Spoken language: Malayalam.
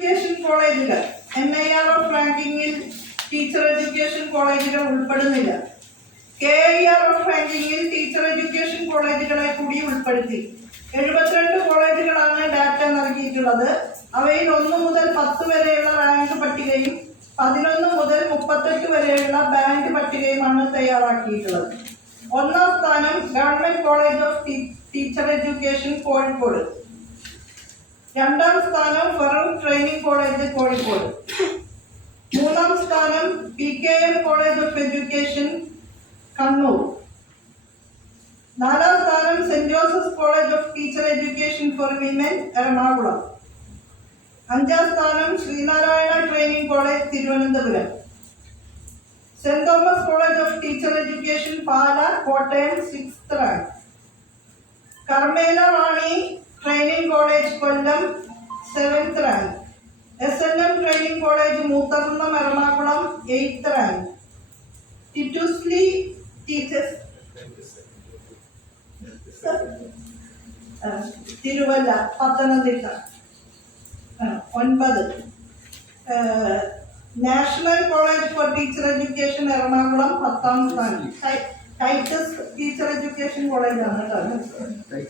എഡ്യൂക്കേഷൻ കോളേജുകൾ NIRF റാങ്കിങ്ങിൽ ടീച്ചർ എഡ്യൂക്കേഷൻ കോളേജുകൾ ഉൾപ്പെടുന്നില്ല. KIRF റാങ്കിങ്ങിൽ ടീച്ചർ എഡ്യൂക്കേഷൻ കോളേജുകളെ കൂടി ഉൾപ്പെടുത്തി. 72 കോളേജുകളാണ് ഡാറ്റ നൽകിയിട്ടുള്ളത്. അവയിൽ 1 മുതൽ 10 വരെയുള്ള റാങ്ക് പട്ടികയും 11 മുതൽ 38 വരെയുള്ള ബാൻഡ് പട്ടികയുമാണ് തയ്യാറാക്കിയിട്ടുള്ളത്. 1ാം സ്ഥാനം government college of teacher education Kozhikode. 2ാം സ്ഥാനം ഫറൂഖ് ട്രെയിനിങ് കോളേജ് കോഴിക്കോട്. 3ാം സ്ഥാനം PKM college of education Kannur. 4ാം സ്ഥാനം saint Joseph's college of teacher education for women Ernakulam. 5ാം സ്ഥാനം Sreenarayana training college Thiruvananthapuram. Saint Thomas college of teacher education Pala Kottayam 6th rank. Carmela Rani training college Kollam 7th rank. SNM training college Moothakunnam Ernakulam 8th rank. ടിറ്റുസ്ലി teachers Thiruvalla Pathanamthitta 9. National college four teacher education Ernakulam 10ാം സ്ഥാനം. ടൈറ്റസ് ടീച്ചർ എഡ്യൂക്കേഷൻ കോളേജാണ് കേട്ടോ.